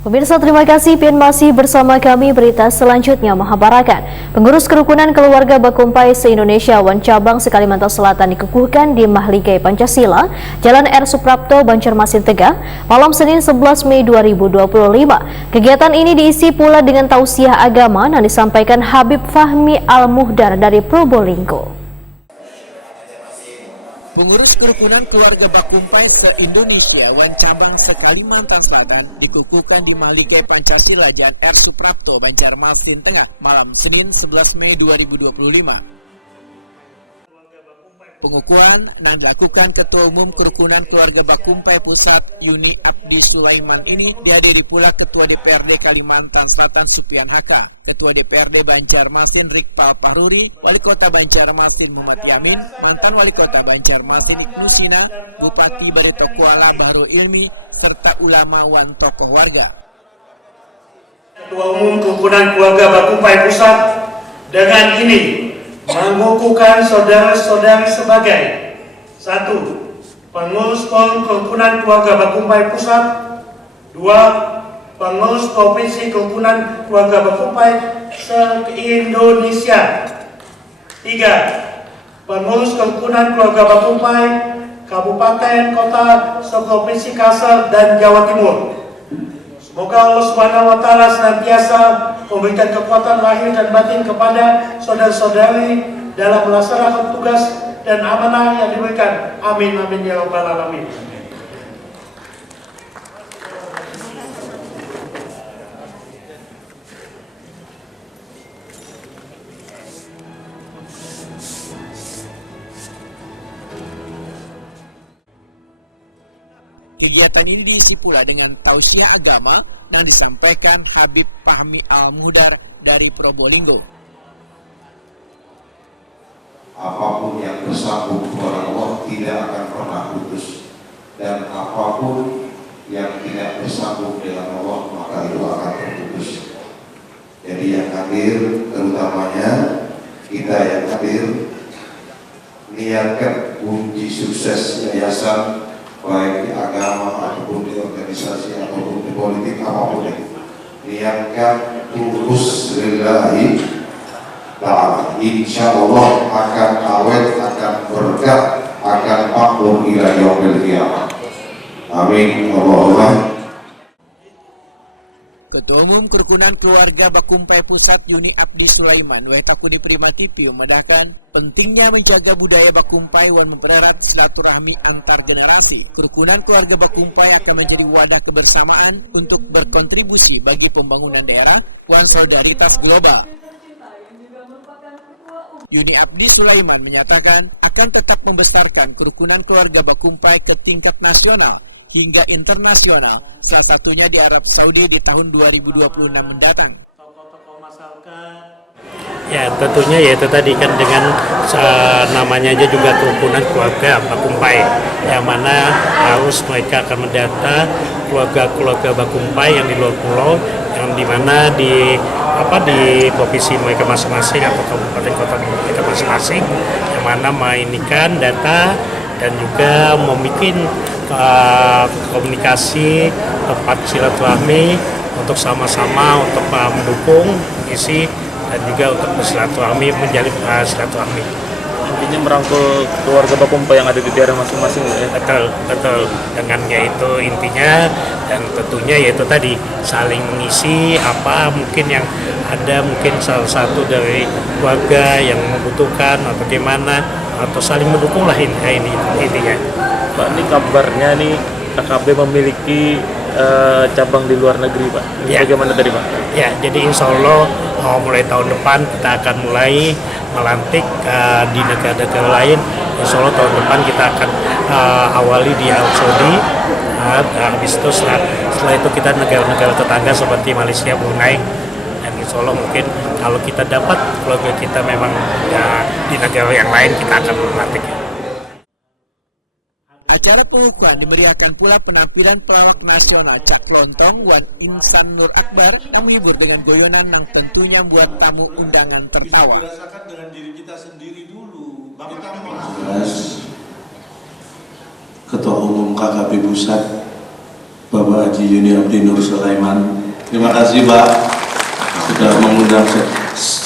Pemirsa, terima kasih Pian masih bersama kami. Berita selanjutnya, Mahabarakan. Pengurus Kerukunan Keluarga Bakumpai se-Indonesia Wan Cabang se-Kalimantan Selatan dikukuhkan di Mahligai Pancasila, Jalan R. Suprapto, Banjarmasin, Tegal, malam Senin 11 Mei 2025. Kegiatan ini diisi pula dengan tausiah agama yang disampaikan Habib Fahmi Al-Muhdar dari Probolinggo. Pengurus Kerukunan Keluarga Bakumpai se-Indonesia Wan Cabang se-Kalimantan Selatan dikukuhkan di Mahligai Pancasila Jalan R. Suprapto, Banjarmasin Tengah, malam Senin 11 Mei 2025. Pengukuhan yang dilakukan Ketua Umum Kerukunan Keluarga Bakumpai Pusat Yuni Abdi Sulaiman ini dihadiri pula Ketua DPRD Kalimantan Selatan Supian Haka, Ketua DPRD Banjarmasin Rikpal Paruri, Wali Kota Banjarmasin Muhammad Yamin, mantan Wali Kota Banjarmasin Kusina, Bupati Barito Kuala Bahrul Ilmi, serta ulama wan tokoh warga. Ketua Umum Kerukunan Keluarga Bakumpai Pusat dengan ini mengukuhkan saudara-saudari sebagai 1. Pengurus Forum Kerukunan Keluarga Bakumpai Pusat, 2. Pengurus Provinsi Kerukunan Keluarga Bakumpai se-Indonesia, 3. Pengurus Kerukunan Keluarga Bakumpai Kabupaten, Kota, se-Provinsi Kalsel dan Jawa Timur. Semoga Allah SWT senantiasa memberikan kekuatan lahir dan batin kepada saudara-saudari dalam melaksanakan tugas dan amanah yang diberikan. Amin, amin, ya rabbal alamin. Kegiatan ini diisi pula dengan tausiah agama yang disampaikan Habib Fahmi Al-Muhdar dari Probolinggo. Apapun yang bersambung kepada Allah tidak akan pernah putus, dan apapun yang tidak bersambung dengan Allah maka itu akan terputus. Jadi yang hadir, terutamanya kita yang hadir, niatkan kunci sukses yayasan baik di agama ataupun di organisasi ataupun di politik apapun itu, niatkan tulus lillahi ta'ala, insya Allah akan awet, akan berkah, akan makmur ila yaumil qiyamah. Amin Allahumma. Ketua Umum Kerukunan Keluarga Bakumpai Pusat Yuni Abdi Sulaiman WKPD Prima TV memandangkan pentingnya menjaga budaya Bakumpai wan mempererat silaturahmi antar generasi. Kerukunan Keluarga Bakumpai akan menjadi wadah kebersamaan untuk berkontribusi bagi pembangunan daerah wan solidaritas global. Yuni Abdi Sulaiman menyatakan akan tetap membesarkan Kerukunan Keluarga Bakumpai ke tingkat nasional hingga internasional, salah satunya di Arab Saudi di tahun 2026 mendatang. Tokoh-tokoh masyarakat. Ya tentunya ya itu tadi kan dengan namanya aja juga Kerukunan Keluarga Bakumpai, yang mana harus mereka akan mendata keluarga-keluarga Bakumpai yang di luar pulau, yang dimana di provinsi mereka masing-masing atau kabupaten kota mereka masing-masing, yang mana menginikan data dan juga membuat komunikasi tempat silaturahmi untuk sama-sama untuk mendukung isi dan juga untuk bersilaturahmi, menjalin silaturahmi. Intinya merangkul keluarga Bakumpai yang ada di daerah masing-masing ya. Betul. Dengan yaitu intinya, dan tentunya yaitu tadi saling mengisi apa mungkin yang ada, mungkin salah satu dari keluarga yang membutuhkan atau bagaimana, atau saling mendukung lah ini intinya. Pak, ini kabarnya nih KKB memiliki cabang di luar negeri, Pak. Ini Ya. bagaimana tadi, Pak? Ya, jadi insya Allah mulai tahun depan kita akan mulai melantik di negara-negara lain. Insya Allah tahun depan kita akan awali di Arab Saudi. Habis itu setelah itu kita negara-negara tetangga seperti Malaysia, Brunei, dan insya Allah mungkin kalau kita dapat keluarga kita memang di negara yang lain, kita akan melantik. Acara pengukuhan dimeriahkan pula penampilan pelawak nasional Cak Lontong wan Insan Nur Akbar yang menghibur dengan goyonan yang tentunya buat tamu undangan tertawa. Dirasakan dengan diri kita sendiri dulu. Ketua Umum KKP Pusat Bapak Haji Yuni Abdi Nur Sulaiman. Terima kasih Pak sudah mengundang saya.